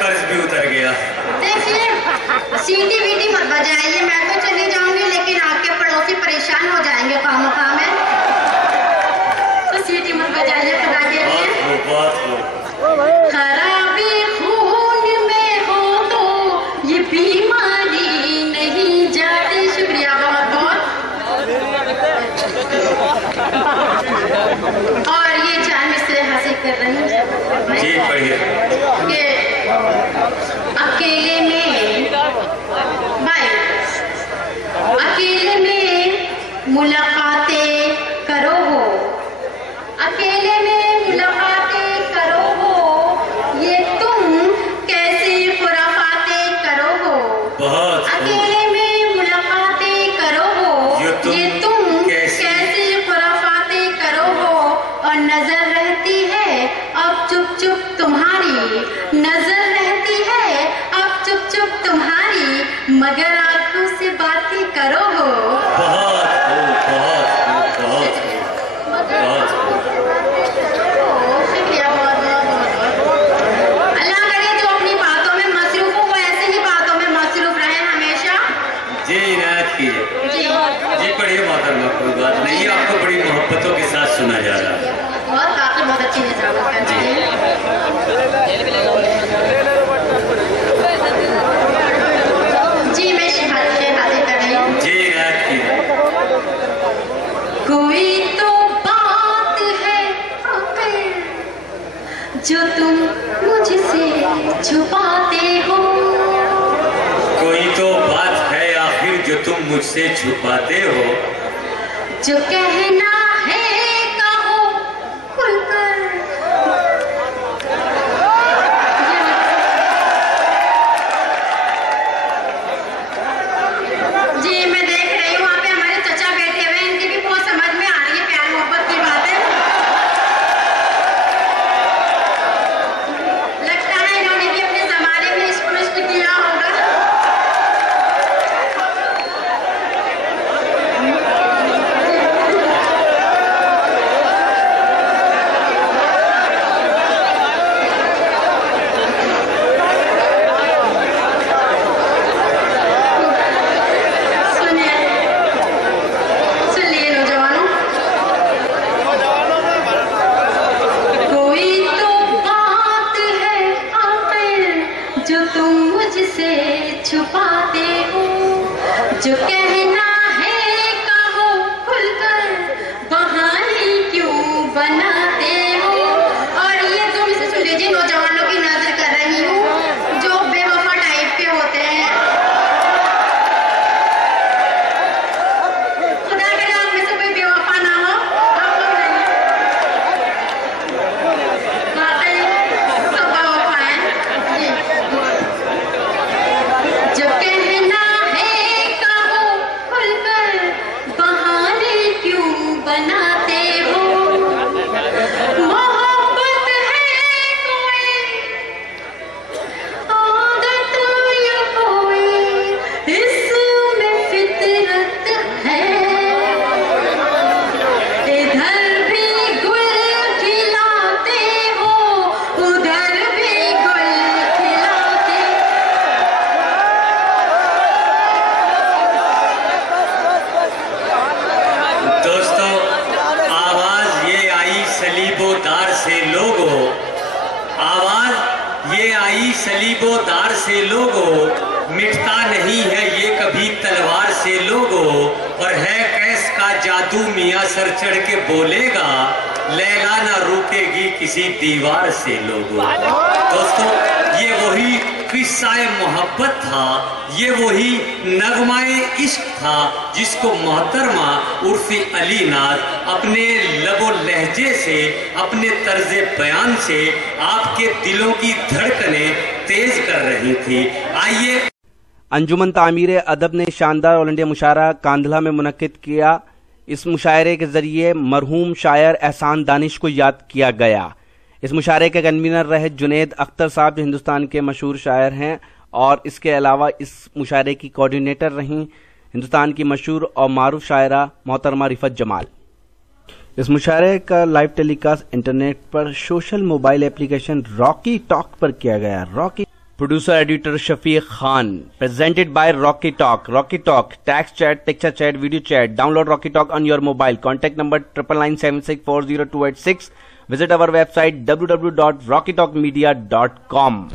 कर्ज भी उतर गया। देखिए सीटी वीटी मत बजाइए, मैं तो चली जाऊंगी लेकिन आपके पड़ोसी परेशान हो जाएंगे काम में, तो सीटी मत बजाइए खुदा के लिए। खराबी खून में हो तो ये बीमारी नहीं जाती। शुक्रिया बहुत बहुत। और ये चार मिसरे हासिल कर रही हैं जी पढ़िए। अकेले में भाई, अकेले में मुलाकातें करो हो, अकेले में मुलाकातें करो हो, ये तुम कैसी खुराफातें करो हो। बहुत अकेले में मुलाकातें करो हो, ये तुम कैसी खुराफातें करो हो। और नजर रहती है अब चुप चुप तुम्हारी, नजर रहती है अब चुप चुप तुम्हारी, मगर आंखों से बातें करो हो। बहुत शुक्रिया बहुत बहुत बहुत। अल्लाह करे जो अपनी बातों में मसरूफ हो वो ऐसे ही बातों में मसरूफ रहे हमेशा। जी इनायत कीजिए। जी जी पढ़िए मोहतरमा, कोई बात नहीं, आपको बड़ी मोहब्बतों के साथ सुना जा रहा है। बहुत काफी बहुत अच्छी निजामत करती है। जी मैं शेर हाजिर कर रही हूँ। जी इनायत कीजिए। कोई तो बात है जो तुम मुझसे छुपाते हो, कोई तो बात है आखिर जो तुम मुझसे छुपाते हो, जो कहना है कहो खुलकर। जी मैं देख रही हूँ वहाँ पे हमारे चचा बैठे हुए हैं, इनकी भी बहुत समझ में आ रही है प्यार मोहब्बत की बातें। लगता है इन्होंने भी अपने जमाने में इश्क किया होगा। सुनिए नौजवानों, कोई तो बात है आखिर जो तुम मुझसे छुपाते हो, जो कहना है कहो खुलकर, बहाने क्यों बनाते हो। और ये जो मुझसे सुन लीजिए, नौजवानों की नजर कर रही हूँ जो बेवफा टाइप के होते हैं। खुदा के नाम में से कोई बेवफा ना हो, आप लोग रहिए। वाकई सब बेवफा हैं। जी जो कहना है कहो खुलकर, बहाने क्यों बनाते हो। मोहब्बत है कोई आदत या कोई इसमें फितरत है, इधर भी गुल खिलाते हो उधर भी गुल खिलाते। दोस्तों आवाज ये आई सलीबोदार से लोगो, आवाज ये आई सलीबोदार से लोगो, मिटता नहीं है ये कभी तलवार से लोगो, और है कैस का जादू मियां सर चढ़ के बोलेगा, लैला ना रुकेगी किसी दीवार से लोगो। दोस्तों ये वही किस्सा-ए मोहब्बत था, ये वही नगमाए इश्क था जिसको मोहतरमा उर्फी अली नाज अपने लबो लहजे से, अपने तर्जे बयान से आपके दिलों की धड़कनें तेज कर रही थी। आइए। अंजुमन तामीर अदब ने शानदार ऑल इंडिया मुशायरा कांधला में मुनक्किद किया। इस मुशायरे के जरिए मरहूम शायर एहसान दानिश को याद किया गया। इस मुशायरे के कन्वीनर रहे जुनेद अख्तर साहब, जो हिंदुस्तान के मशहूर शायर हैं, और इसके अलावा इस मुशायरे की कोऑर्डिनेटर रहीं हिंदुस्तान की मशहूर और मारूफ शायरा मोहतरमा रिफत जमाल। इस मुशायरे का लाइव टेलीकास्ट इंटरनेट पर social mobile application Rocky talk पर किया गया। Rocky Producer editor Shafiq Khan. Presented by Rocky Talk. Rocky Talk, text chat, picture chat, video chat. Download Rocky Talk on your mobile. Contact number 9997640286. Visit our website www.rockytalkmedia.com.